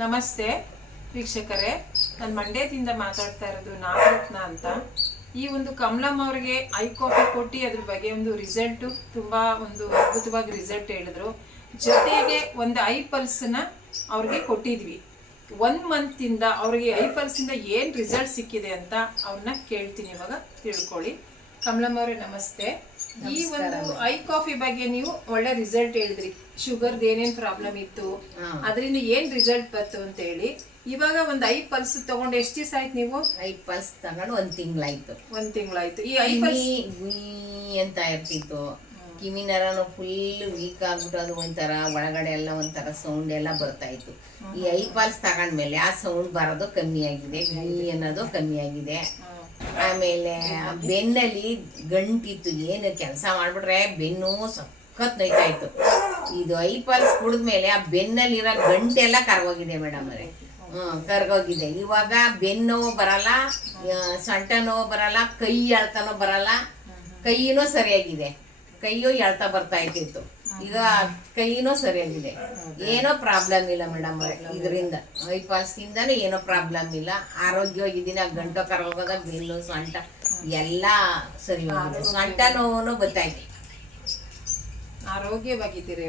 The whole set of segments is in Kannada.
ನಮಸ್ತೆ, ವೀಕ್ಷಕರೇ. ನಾನು ಮಂಡ್ಯದಿಂದ ಮಾತಾಡ್ತಾ ಇರೋದು ನಾಗರತ್ನ ಅಂತ. ಈ ಒಂದು ಕಮಲಮ್ ಅವರಿಗೆ ಐ ಕಾಫಿ ಕೊಟ್ಟು ಅದ್ರ ಬಗ್ಗೆ ಒಂದು ರಿಸಲ್ಟು ತುಂಬ ಒಂದು ಅದ್ಭುತವಾಗಿ ರಿಸಲ್ಟ್ ಹೇಳಿದ್ರು. ಜೊತೆಗೆ ಒಂದು ಐ ಪಲ್ಸನ್ನ ಅವ್ರಿಗೆ ಕೊಟ್ಟಿದ್ವಿ. ಒನ್ ಮಂತಿಂದ ಅವ್ರಿಗೆ ಐ ಪಲ್ಸಿಂದ ಏನು ರಿಸಲ್ಟ್ ಸಿಕ್ಕಿದೆ ಅಂತ ಅವ್ರನ್ನ ಕೇಳ್ತೀನಿ ಇವಾಗ, ತಿಳ್ಕೊಳ್ಳಿ. ಕಮಲಂ ಅವರೇ ನಮಸ್ತೆ. ಈ ಒಂದು ಐ ಕಾಫಿ ಬಗ್ಗೆ ನೀವು ಒಳ್ಳೆ ರಿಸಲ್ಟ್ ಹೇಳಿದ್ರಿ. ಶುಗರ್ದು ಏನೇನ್ ಪ್ರಾಬ್ಲಮ್ ಇತ್ತು ಅದರಿಂದ ಏನ್ ರಿಸಲ್ಟ್ ಬಂತು ಅಂತ ಹೇಳಿ. ಇವಾಗ ಒಂದ್ ಐ ಪಲ್ಸ್ ತಗೊಂಡು ಎಷ್ಟು ದಿವಸ ಆಯ್ತು ನೀವು? ಐ ಪಲ್ಸ್ ತಗೊಂಡು ಒಂದ್ ತಿಂಗಳಾಯ್ತು. ಒಂದ್ ತಿಂಗಳಾಯ್ತು. ಈ ಐ ಪಲ್ಸ್ ಅಂತ ಇರ್ತಿತ್ತು. ಕಿವಿ ನರನು ಫುಲ್ ವೀಕ್ ಆಗ್ಬಿಟ್ಟು ಅದು ಒಂಥರ ಒಳಗಡೆ ಎಲ್ಲ ಒಂಥರ ಸೌಂಡ್ ಎಲ್ಲ ಬರ್ತಾ ಇತ್ತು. ಈ ಐ ಪಾಲ್ಸ್ ತಗೊಂಡ್ಮೇಲೆ ಆ ಸೌಂಡ್ ಬರೋದು ಕಮ್ಮಿ ಆಗಿದೆ ಅನ್ನೋದು ಕಮ್ಮಿ ಆಗಿದೆ. ಆಮೇಲೆ ಬೆನ್ನಲ್ಲಿ ಗಂಟಿತ್ತು, ಏನು ಕೆಲಸ ಮಾಡ್ಬಿಟ್ರೆ ಬೆನ್ನು ಸಖತ್ ನೋಯ್ತಾ ಇತ್ತು ಇದು ಐಪಲ್ಸ್ ಕುಡಿದ ಕುಡಿದ್ಮೇಲೆ ಆ ಬೆನ್ನಲ್ಲಿರೋ ಗಂಟೆಲ್ಲ ಕರ್ಗೋಗಿದೆ ಮೇಡಮ್ ಅವರೇ. ಹ್ಮ್, ಕರ್ಗೋಗಿದೆ. ಇವಾಗ ಬೆನ್ನು ಬರಲ್ಲ ಸೊಂಟ ನೋವು ಬರಲ್ಲ, ಕೈ ಎಳ್ತನೋ ಬರಲ್ಲ ಕೈಯೂ ಸರಿಯಾಗಿದೆ. ಕೈಯೂ ಎಳ್ತಾ ಬರ್ತಾ ಇದ್ದಿತ್ತು. ಈಗ ಕೈನೂ ಸರಿಯಾಗಿದೆ. ಏನೋ ಪ್ರಾಬ್ಲಮ್ ಇಲ್ಲ ಮೇಡಮ್ ಇದರಿಂದ. ಇಂದನೂ ಏನೋ ಪ್ರಾಬ್ಲಮ್ ಇಲ್ಲ. ಆರೋಗ್ಯವಾಗಿದ್ದೀನಿ ಆ ಗಂಟು ಕರ್ಗೋದ ಬಿಲ್ಲು ಸೊಂಟ ಎಲ್ಲ ಸರಿ ಹೋಗಿದೆ. ಸೊಂಟ ನೋವು ಬರ್ತೈತೆ ಆರೋಗ್ಯವಾಗಿದ್ದೀರಿ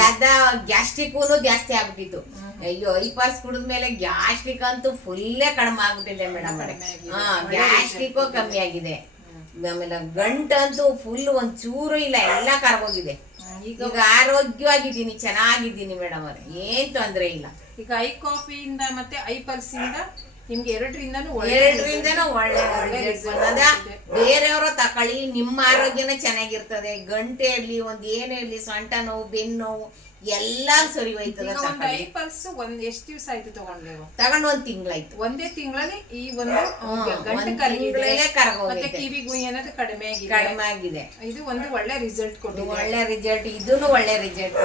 ಯಾವ್ದ ಗ್ಯಾಸ್ಟ್ರಿಕ್ನು ಜಾಸ್ತಿ ಆಗ್ಬಿಟ್ಟಿತ್ತು. ಅಯ್ಯೋ ಐಪಾಸ್ ಕುಡಿದ ಕುಡಿದ್ಮೇಲೆ ಗ್ಯಾಸ್ಟ್ರಿಕ್ ಅಂತೂ ಫುಲ್ಲೇ ಕಡಿಮೆ ಆಗ್ಬಿಟ್ಟಿದೆ ಮೇಡಮ್ ಹಾ ಗ್ಯಾಸ್ಟ್ರಿಕ್ ಕಮ್ಮಿ ಆಗಿದೆ. ಆಮೇಲೆ ಗಂಟಂತೂ ಫುಲ್ ಒಂದ್ ಚೂರು ಇಲ್ಲ ಎಲ್ಲ ಕರ್ಗೋಗಿದೆ. ಈಗ ಈಗ ಆರೋಗ್ಯವಾಗಿದ್ದೀನಿ ಚೆನ್ನಾಗಿದ್ದೀನಿ ಮೇಡಮ್ ಅವ್ರೆ. ಏನ್ ತೊಂದರೆ ಇಲ್ಲ. ಈಗ ಐ ಕಾಫಿಯಿಂದ ಮತ್ತೆ ಐ ಪಲ್ಸ್ ಇಂದ ನಿಮ್ಗೆ ಎರಡರಿಂದನೂ ಒಳ್ಳೆ ಎರಡರಿಂದನೂ ಒಳ್ಳೆ ಒಳ್ಳೆ ಬಂದದ ಬೇರೆಯವರು ತಕೊಳ್ಳಿ ನಿಮ್ಮ ಆರೋಗ್ಯನ ಚೆನ್ನಾಗಿರ್ತದೆ. ಗಂಟೆ ಇರ್ಲಿ ಒಂದ್ ಏನೇ ಇರ್ಲಿ ಸೊಂಟ ನೋವು ಬೆನ್ನು ನೋವು ಎಲ್ಲ ಸರಿ ಹೋಯ್ತದೆ ಒಂದು ತಕೊಳ್ಳಿ ಐ ಪಲ್ಸ್ ಒಂದ್ ಎಷ್ಟು ದಿವಸ ಆಯ್ತು ತಗೊಂಡ್ ನೀವು ತಗೊಂಡ್ ಒಂದ್ ತಿಂಗ್ಳಾಯ್ತು. ಒಂದೇ ತಿಂಗಳಲ್ಲಿ ಈ ಒಂದು ಗಂಟೆ ಕರಗಿದೆ ಮತ್ತೆ ಕಿವಿ ಗುಯಿ ಅನ್ನೋದು ಕಡಿಮೆ ಆಗಿದೆ. ಕಡಿಮೆ ಆಗಿದೆ. ಇದು ಒಂದು ಒಳ್ಳೆ ರಿಸಲ್ಟ್ ಕೊಟ್ಟಿದೆ. ಒಳ್ಳೆ ರಿಸಲ್ಟ್ ಇದೂನು ಒಳ್ಳೆ ರಿಸಲ್ಟ್